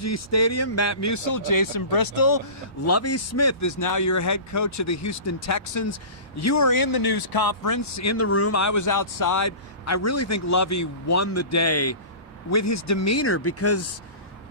Stadium. Matt Musil, Jason Bristol. Lovie Smith is now your head coach of the Houston Texans. You were in the news conference, in the room. I was outside. I really think Lovie won the day with his demeanor because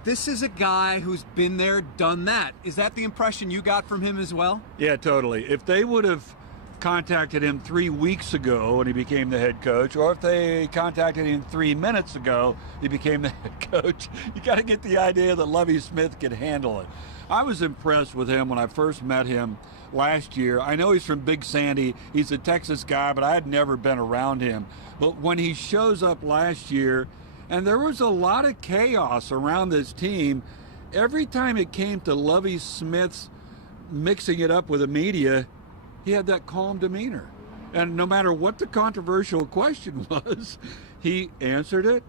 this is a guy who's been there, done that. Is that the impression you got from him as well? Yeah, totally. If they would have contacted him 3 weeks ago when he became the head coach, or if they contacted him 3 minutes ago, he became the head coach, you got to get the idea that Lovie Smith could handle it. I was impressed with him when I first met him last year. I know he's from Big Sandy. He's a Texas guy, but I had never been around him. But when he shows up last year, and there was a lot of chaos around this team, every time it came to Lovie Smith's mixing it up with the media, he had that calm demeanor. And no matter what the controversial question was, he answered it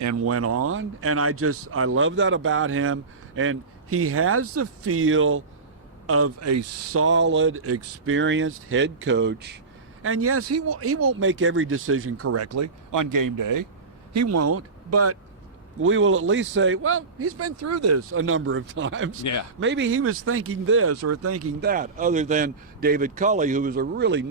and went on. And I love that about him. And he has the feel of a solid, experienced head coach. And yes, he won't make every decision correctly on game day. He won't, but we will at least say, well, he's been through this a number of times. Yeah. Maybe he was thinking this or thinking that, other than David Culley, who was a really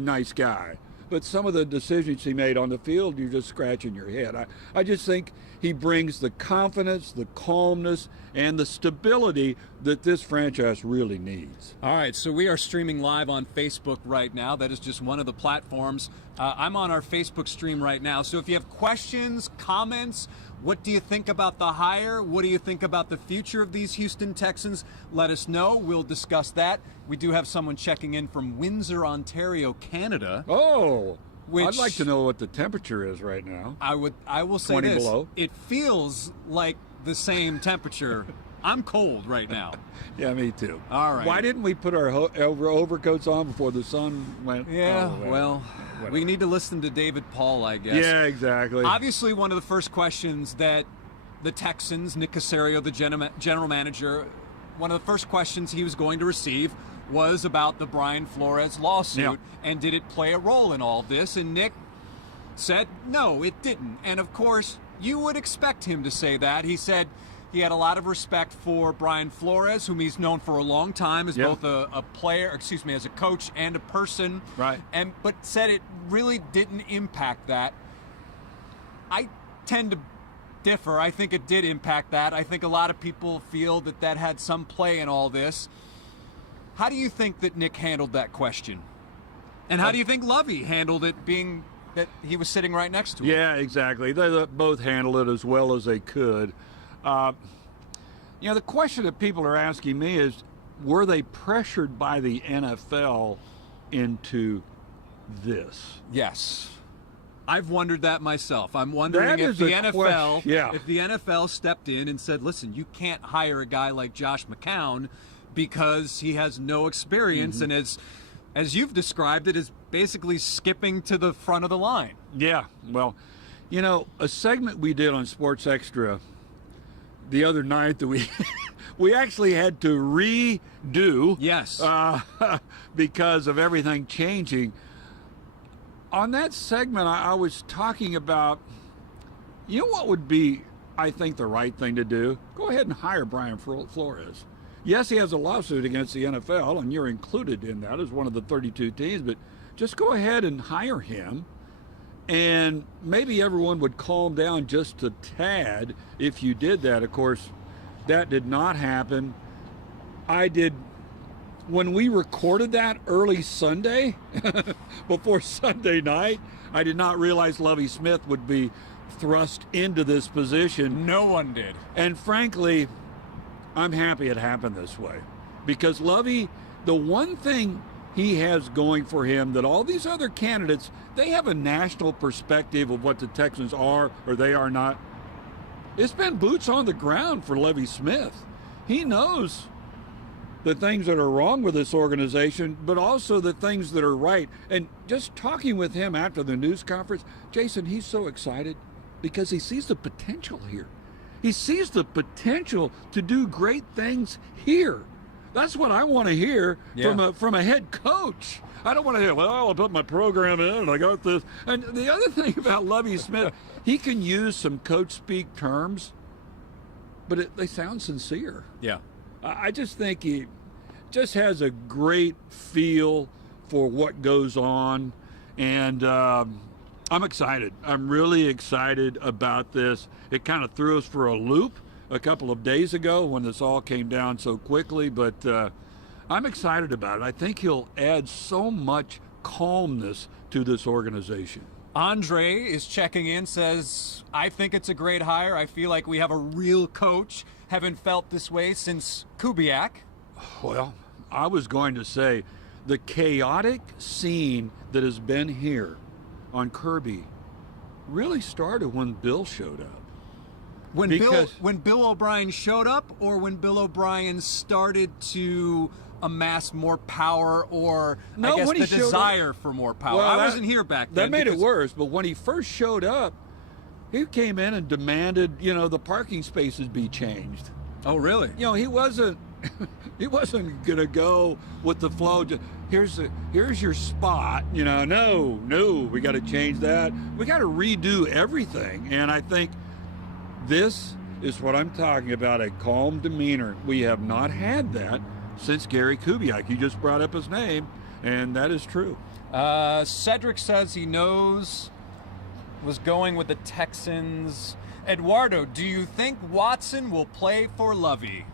nice guy. But some of the decisions he made on the field, you're just scratching your head. I just think he brings the confidence, the calmness, and the stability that this franchise really needs. All right, so we are streaming live on Facebook right now. That is just one of the platforms. I'm on our Facebook stream right now. So if you have questions, comments, what do you think about the hire? What do you think about the future of these Houston Texans? Let us know. We'll discuss that. We do have someone checking in from Windsor, Ontario, Canada. Oh, I'd like to know what the temperature is right now. I will say 20 this. below. It feels like the same temperature. I'm cold right now. Yeah, me too. All right. Why didn't we put our overcoats on before the sun went? Yeah, well, we need to listen to David Paul, I guess. Yeah, exactly. Obviously, one of the first questions that the Texans, Nick Caserio, the general manager, one of the first questions he was going to receive was about the Brian Flores lawsuit. Yeah. And did it play a role in all this? And Nick said, no, it didn't. And of course, you would expect him to say that. He said he had a lot of respect for Brian Flores, whom he's known for a long time as both a player, as a coach and a person. Right. But said it really didn't impact that. I tend to differ. I think it did impact that. I think a lot of people feel that had some play in all this. How do you think that Nick handled that question? And how do you think Lovie handled it, being that he was sitting right next to him? Yeah, exactly. They both handled it as well as they could. The question that people are asking me is, were they pressured by the NFL into this? Yes. I've wondered that myself. I'm wondering if the NFL stepped in and said, listen, you can't hire a guy like Josh McCown because he has no experience, and as you've described it, is basically skipping to the front of the line. Yeah, well, a segment we did on Sports Extra the other night that we actually had to redo. Yes. Because of everything changing. On that segment, I was talking about, what would be, I think, the right thing to do? Go ahead and hire Brian Flores. Yes, he has a lawsuit against the NFL, and you're included in that as one of the 32 teams, but just go ahead and hire him, and maybe everyone would calm down just a tad if you did that. Of course, that did not happen. When we recorded that early Sunday, before Sunday night, I did not realize Lovie Smith would be thrust into this position. No one did. And frankly, I'm happy it happened this way. Because Lovie, the one thing he has going for him that all these other candidates, they have a national perspective of what the Texans are or they are not. It's been boots on the ground for Lovie Smith. He knows the things that are wrong with this organization, but also the things that are right. And just talking with him after the news conference, Jason, he's so excited because he sees the potential here. He sees the potential to do great things here. That's what I want to hear from a head coach. I don't want to hear, well, I put my program in and I got this. And the other thing about Lovie Smith, he can use some coach speak terms but they sound sincere. Yeah. I just think he just has a great feel for what goes on, and I'm excited. I'm really excited about this. It kind of threw us for a loop a couple of days ago when this all came down so quickly, but I'm excited about it. I think he'll add so much calmness to this organization. Andre is checking in, says, I think it's a great hire. I feel like we have a real coach. Haven't felt this way since Kubiak. Well, I was going to say the chaotic scene that has been here on Kirby really started when Bill showed up. When Bill O'Brien showed up, or when Bill O'Brien started to amass more power, or no, I guess when the he desire for more power. Well, I wasn't here back then. That made it worse, but when he first showed up, he came in and demanded, the parking spaces be changed. Oh, really? He wasn't gonna go with the flow. Here's your spot. No, we got to change that. We got to redo everything. And I think this is what I'm talking about, a calm demeanor. We have not had that since Gary Kubiak. You just brought up his name, and that is true. Cedric says he was going with the Texans. Eduardo, do you think Watson will play for Lovie?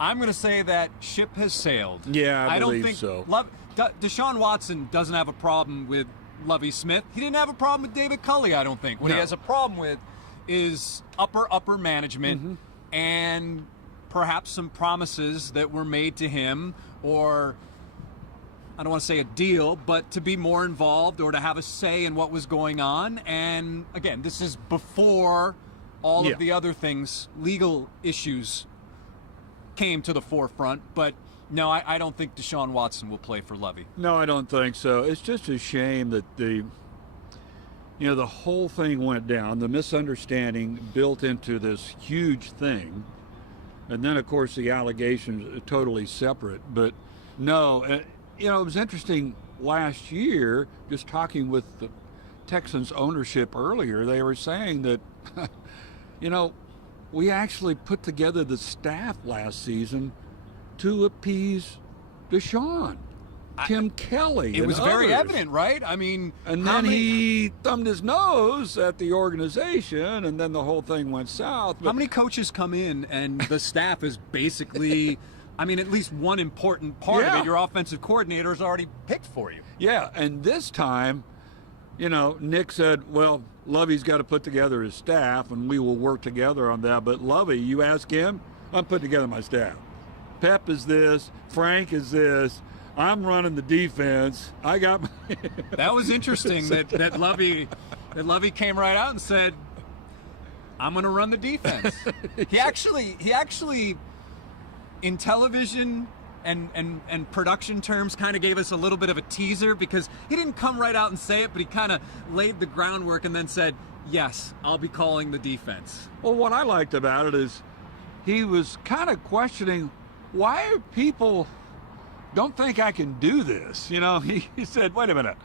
I'm going to say that ship has sailed. Yeah, I don't believe think so. Deshaun Watson doesn't have a problem with Lovie Smith. He didn't have a problem with David Culley, I don't think. What he has a problem with is upper management and perhaps some promises that were made to him, or I don't want to say a deal, but to be more involved or to have a say in what was going on. And again, this is before all of the other things, legal issues, came to the forefront. But no, I don't think Deshaun Watson will play for Lovie. No, I don't think so. It's just a shame that the whole thing went down, the misunderstanding built into this huge thing. And then, of course, the allegations are totally separate. But no, it was interesting last year, just talking with the Texans ownership earlier, they were saying that, we actually put together the staff last season to appease Deshaun, Tim Kelly. It was very others. evident, right? I mean, and then he thumbed his nose at the organization, and then the whole thing went south. How many coaches come in and the staff is basically, I mean, at least one important part of it, your offensive coordinator is already picked for you. Yeah, and this time, Nick said, well, Lovie's got to put together his staff, and we will work together on that. But Lovie, you ask him, I'm putting together my staff. Pep is this, Frank is this. I'm running the defense. I got my That was interesting that Lovie came right out and said, I'm going to run the defense. He actually in television and production terms kind of gave us a little bit of a teaser, because he didn't come right out and say it, but he kind of laid the groundwork and then said, yes, I'll be calling the defense. Well, what I liked about it is he was kind of questioning, why people don't think I can do this. He said, wait a minute.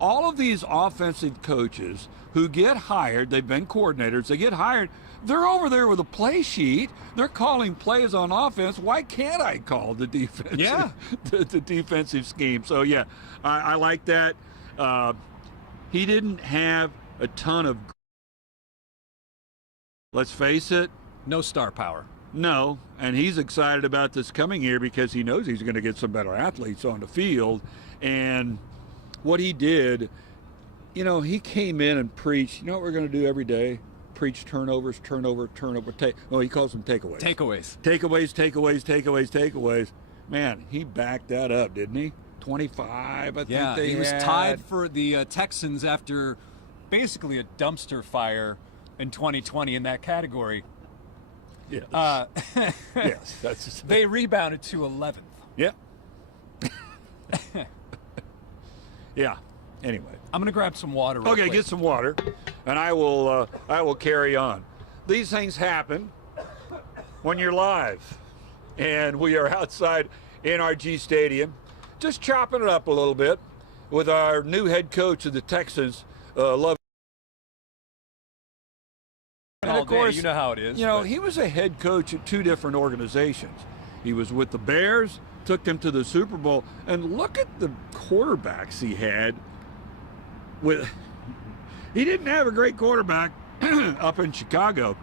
All of these offensive coaches who get hired, they've been coordinators, they get hired, they're over there with a play sheet. They're calling plays on offense. Why can't I call the defense? Yeah. the defensive scheme. So, yeah, I like that. He didn't have a ton of, let's face it, no star power. No, and he's excited about this coming year because he knows he's going to get some better athletes on the field. And what he did, he came in and preached, what we're going to do every day? Preach turnovers. He calls them takeaways. Man, he backed that up, didn't he? 25, I think he was tied for the Texans after basically a dumpster fire in 2020 in that category. Yes. Yes, that's they rebounded to 11th. Yeah. Yeah. Anyway, I'm gonna grab some water. Real quick. Get some water, and I will carry on. These things happen when you're live, and we are outside NRG Stadium, just chopping it up a little bit with our new head coach of the Texans, Lovie. all of course, day. You know how it is. He was a head coach at 2 different organizations. He was with the Bears, took them to the Super Bowl, and look at the quarterbacks he had. He didn't have a great quarterback up in Chicago,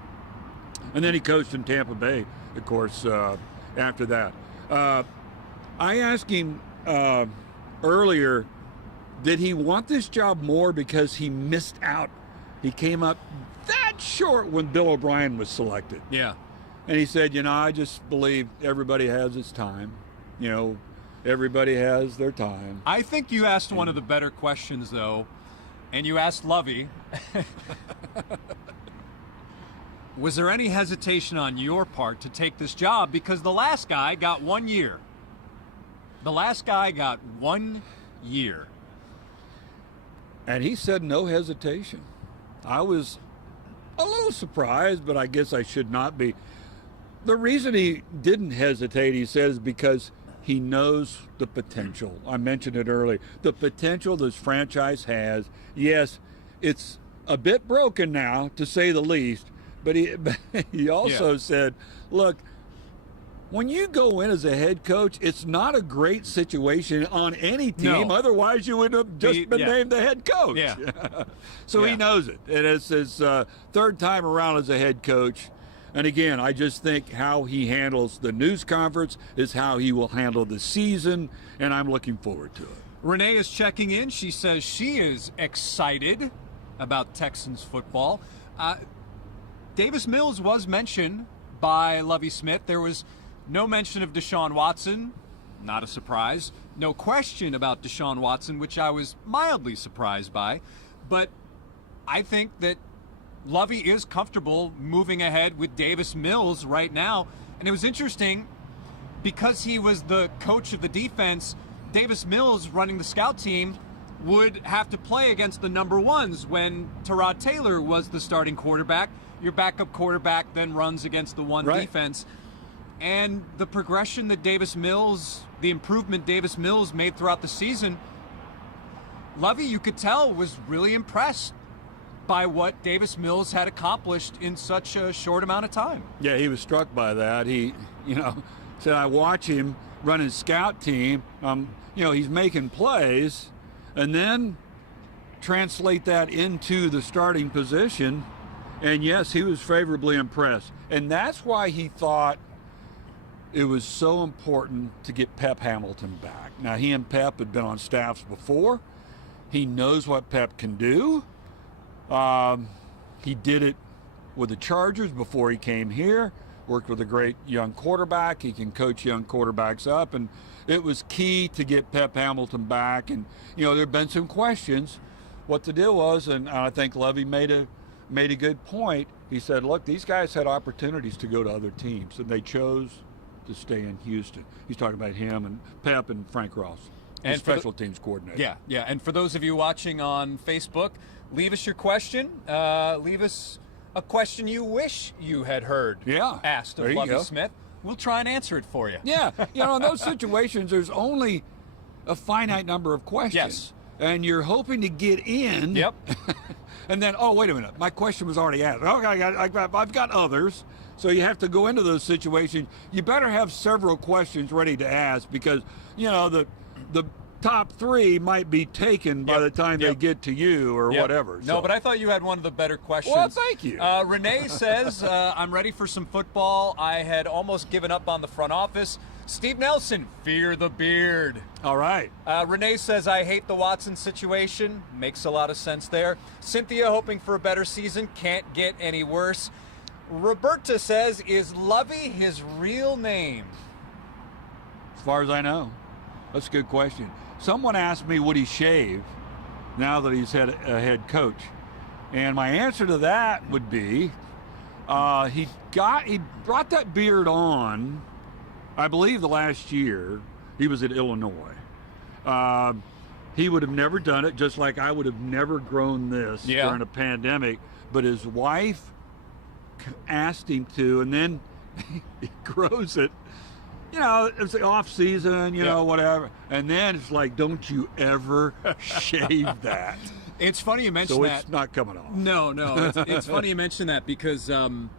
and then he coached in Tampa Bay, of course, after that. I asked him earlier, did he want this job more because he missed out? He came up that short when Bill O'Brien was selected. Yeah. And he said, I just believe everybody has its time. Everybody has their time. I think you asked one of the better questions, though, and you asked Lovie. Was there any hesitation on your part to take this job? Because the last guy got 1 year. The last guy got 1 year. And he said no hesitation. I was a little surprised, but I guess I should not be. The reason he didn't hesitate, he says, because he knows the potential. I mentioned it earlier. The potential this franchise has. Yes, it's a bit broken now, to say the least, but he also said, look, when you go in as a head coach, it's not a great situation on any team. No. Otherwise, you would have just been named the head coach. Yeah. So he knows it. And it's his third time around as a head coach. And again, I just think how he handles the news conference is how he will handle the season, and I'm looking forward to it. Renee is checking in. She says she is excited about Texans football. Davis Mills was mentioned by Lovie Smith. There was no mention of Deshaun Watson. Not a surprise. No question about Deshaun Watson, which I was mildly surprised by. But I think that Lovie is comfortable moving ahead with Davis Mills right now. And it was interesting because he was the coach of the defense. Davis Mills, running the scout team, would have to play against the number ones when Tyrod Taylor was the starting quarterback. Your backup quarterback then runs against the one defense. And the progression that Davis Mills, the improvement Davis Mills made throughout the season, Lovie, you could tell, was really impressed by what Davis Mills had accomplished in such a short amount of time. Yeah, he was struck by that. He, said, I watch him run his scout team. He's making plays, and then translate that into the starting position. And yes, he was favorably impressed. And that's why he thought it was so important to get Pep Hamilton back. Now, he and Pep had been on staffs before. He knows what Pep can do. He did it with the Chargers before he came here, worked with a great young quarterback. He can coach young quarterbacks up, and it was key to get Pep Hamilton back. And, there have been some questions what the deal was, and I think Lovie made a good point. He said, look, these guys had opportunities to go to other teams, and they chose to stay in Houston. He's talking about him and Pep and Frank Ross, and special teams coordinator. Yeah. And for those of you watching on Facebook, leave us your question. Leave us a question you wish you had heard asked of Lovie Smith. We'll try and answer it for you. Yeah. In those situations, there's only a finite number of questions. Yes. And you're hoping to get in. Yep. And then, oh, wait a minute, my question was already asked. Okay, I've got others. So you have to go into those situations. You better have several questions ready to ask because, the top 3 might be taken by the time they get to you or whatever. No, but I thought you had one of the better questions. Well, thank you. Renee says, I'm ready for some football. I had almost given up on the front office. Steve Nelson, fear the beard. All right. Renee says, I hate the Watson situation. Makes a lot of sense there. Cynthia, hoping for a better season. Can't get any worse. Roberta says, is Lovie his real name? As far as I know. That's a good question. Someone asked me, would he shave now that he's a head coach? And my answer to that would be, he brought that beard on, I believe, the last year he was at Illinois. He would have never done it, just like I would have never grown this during a pandemic. But his wife asked him to, and then he grows it. It's the off season, whatever. And then it's like, don't you ever shave that. It's funny you mention so that. it's not coming off. No. It's funny you mention that because, and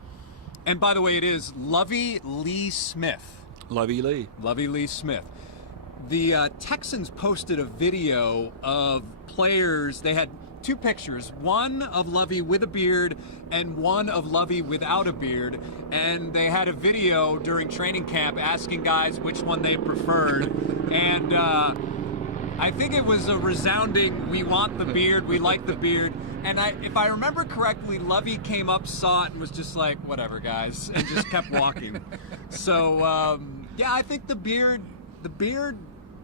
by the way, it is Lovie Lee Smith. Lovie Lee. Lovie Lee Smith. The Texans posted a video of players. They had two pictures, one of Lovie with a beard and one of Lovie without a beard, and they had a video during training camp asking guys which one they preferred, and I think it was a resounding, we want the beard, we like the beard, and if I remember correctly, Lovie came up, saw it, and was just like, whatever, guys, and just kept walking. So, yeah, I think the beard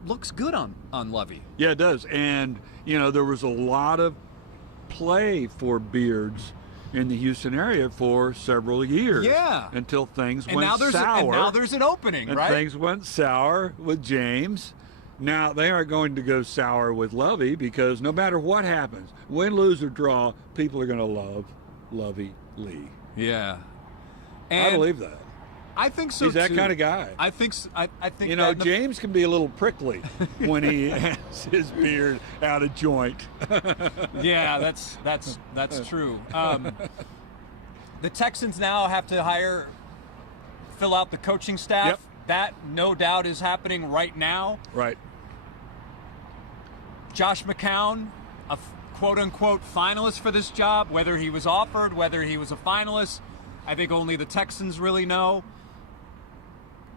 looks good on Lovie. Yeah, it does. And, there was a lot of play for beards in the Houston area for several years. Yeah. Until things went sour. And now there's an opening, and right? Things went sour with James. Now, they are going to go sour with Lovie because no matter what happens, win, lose, or draw, people are going to love Lovie Lee. Yeah. I believe that. I think so, He's that too. kind of guy. I think so. I think James can be a little prickly when he has his beard out of joint. Yeah, that's true. The Texans now have to fill out the coaching staff. Yep. That, no doubt, is happening right now. Right. Josh McCown, a quote-unquote finalist for this job, whether he was offered, whether he was a finalist, I think only the Texans really know.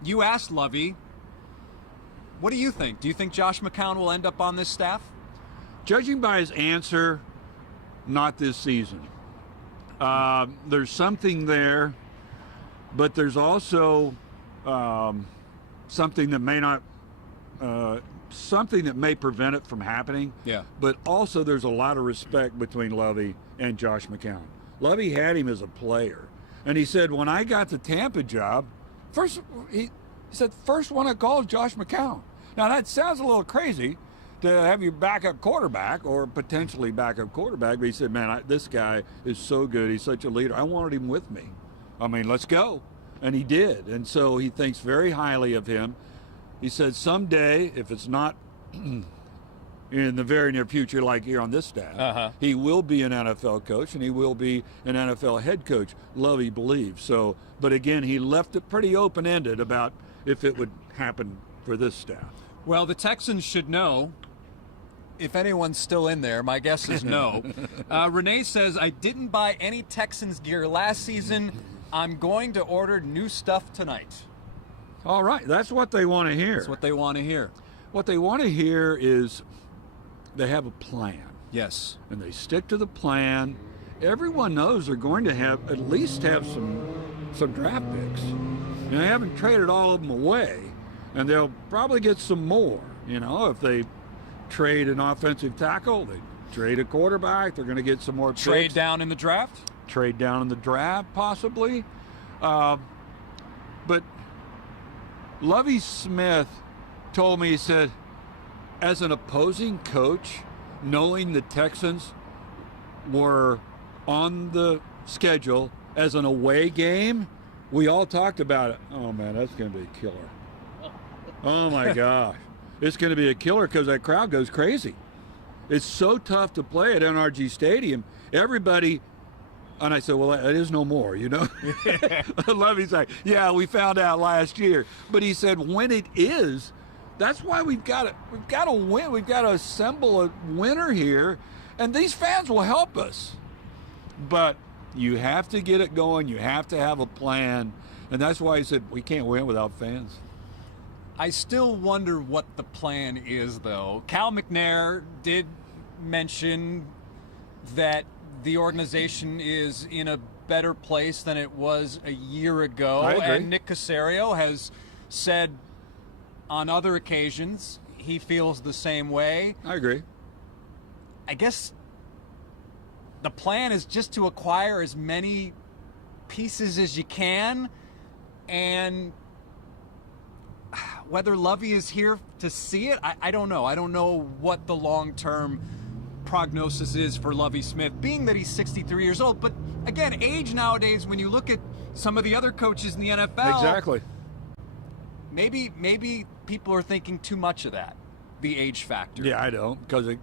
You asked Lovie, what do you think? Do you think Josh McCown will end up on this staff? Judging by his answer, not this season. There's something there, but there's also something that may prevent it from happening. Yeah. But also there's a lot of respect between Lovie and Josh McCown. Lovie had him as a player. And he said, when I got the Tampa job, he said, first one I called Josh McCown. Now, that sounds a little crazy to have your backup quarterback or potentially backup quarterback, but he said, man, this guy is so good. He's such a leader. I wanted him with me. I mean, let's go. And he did. And so he thinks very highly of him. He said, someday, if it's not in the very near future, like here on this staff, he will be an NFL coach and he will be an NFL head coach, Lovie believes. So, but again, he left it pretty open-ended about if it would happen for this staff. Well, the Texans should know. If anyone's still in there, my guess is no. Renee says, I didn't buy any Texans gear last season. I'm going to order new stuff tonight. All right, that's what they want to hear. That's what they want to hear. What they want to hear is they have a plan. Yes. And they stick to the plan. Everyone knows they're going to at least have some draft picks. They haven't traded all of them away, and they'll probably get some more. If they trade an offensive tackle, they trade a quarterback, they're going to get some more picks. Trade down in the draft? Trade down in the draft, possibly. But Lovie Smith told me, he said, as an opposing coach, knowing the Texans were on the schedule as an away game, we all talked about it. Oh, man, that's going to be a killer. Oh, my gosh. It's going to be a killer because that crowd goes crazy. It's so tough to play at NRG Stadium. Everybody, and I said, well, it is no more, Lovie's like, yeah, we found out last year. But he said, when it is, that's why we've got to win. We've got to assemble a winner here, and these fans will help us. But you have to get it going. You have to have a plan, and that's why he said we can't win without fans. I still wonder what the plan is, though. Cal McNair did mention that the organization is in a better place than it was a year ago. I agree. And Nick Caserio has said on other occasions he feels the same way. I agree. I guess the plan is just to acquire as many pieces as you can, and whether Lovie is here to see it, I don't know. I don't know what the long-term prognosis is for Lovie Smith, being that he's 63 years old. But again, age nowadays, when you look at some of the other coaches in the NFL, exactly. Maybe people are thinking too much of that, the age factor. Yeah, I don't, because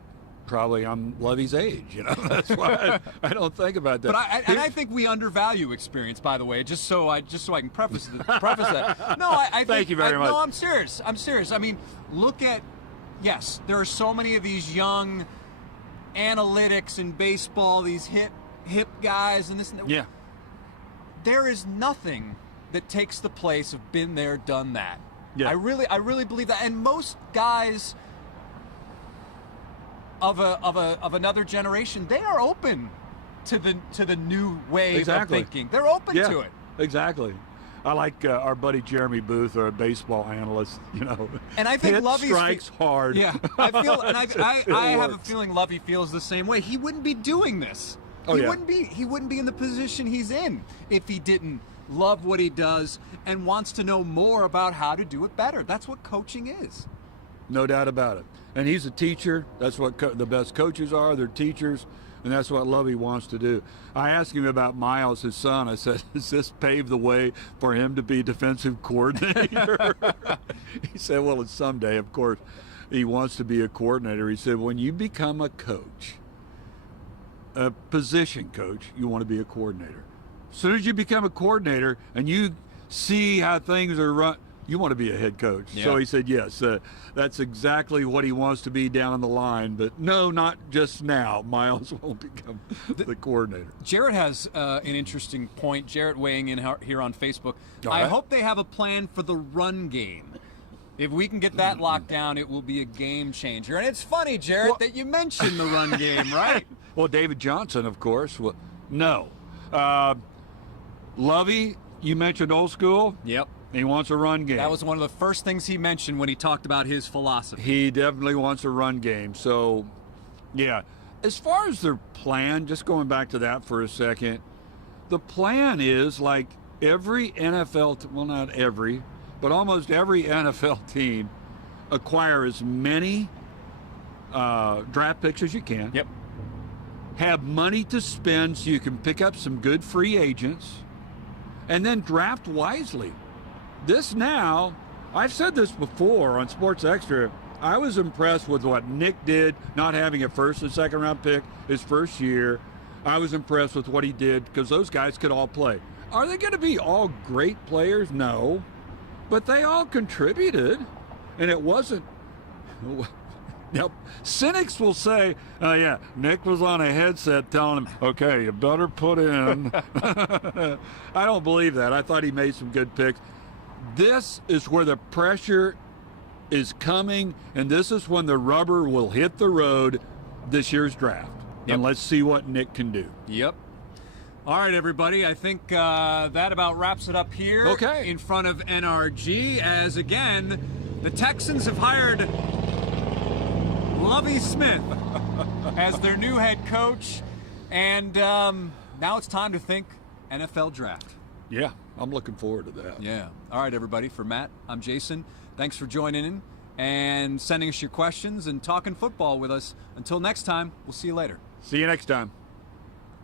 probably I'm Lovie's age, you know. That's why I don't think about that. But I think we undervalue experience, by the way. Just so I can preface that. No, I think, Thank you very much. No, I'm serious. I mean, look at, yes, there are so many of these young analytics in baseball, these hip guys, and this. And that. Yeah. There is nothing that takes the place of been there, done that. Yeah. I really believe that, and most guys of another generation, they are open to the new wave of thinking. They're open to it. Exactly. I like our buddy Jeremy Booth, our baseball analyst. You know, and I think Lovie strikes hard. Yeah, I feel, and I have a feeling Lovie feels the same way. He wouldn't be doing this. He wouldn't be in the position he's in if he didn't love what he does and wants to know more about how to do it better. That's what coaching is. No doubt about it. And he's a teacher. That's what the best coaches are. They're teachers. And that's what Lovie wants to do. I asked him about Miles, his son. I said, does this pave the way for him to be defensive coordinator? He said, well, it's someday, of course. He wants to be a coordinator. He said, when you become a coach, a position coach, you want to be a coordinator. As soon as you become a coordinator and you see how things are run, you want to be a head coach. Yeah. So he said, yes, that's exactly what he wants to be down the line. But no, not just now. Miles won't become the coordinator. Jarrett has an interesting point. Jarrett weighing in here on Facebook. I hope they have a plan for the run game. If we can get that locked down, it will be a game changer. And it's funny, Jarrett, that you mentioned the run game, right? Well, David Johnson, of course. Well, no. Lovie, you mentioned old school. Yep. He wants a run game. That was one of the first things he mentioned when he talked about his philosophy. He definitely wants a run game. So, yeah. As far as their plan, just going back to that for a second, the plan is like every NFL, well, not every, but almost every NFL team acquire as many draft picks as you can. Yep. Have money to spend so you can pick up some good free agents, and then draft wisely. This now, I've said this before on Sports Extra, I was impressed with what Nick did, not having a first and second round pick his first year. I was impressed with what he did because those guys could all play. Are they going to be all great players? No. But they all contributed, and it wasn't. Now, cynics will say, oh, yeah, Nick was on a headset telling him, okay, you better put in. I don't believe that. I thought he made some good picks. This is where the pressure is coming, and this is when the rubber will hit the road this year's draft. Yep. And let's see what Nick can do. Yep. All right, everybody. I think that about wraps it up here in front of NRG, as, again, the Texans have hired Lovie Smith as their new head coach, and now it's time to think NFL draft. Yeah, I'm looking forward to that. Yeah. All right, everybody. For Matt, I'm Jason. Thanks for joining in and sending us your questions and talking football with us. Until next time, we'll see you later. See you next time.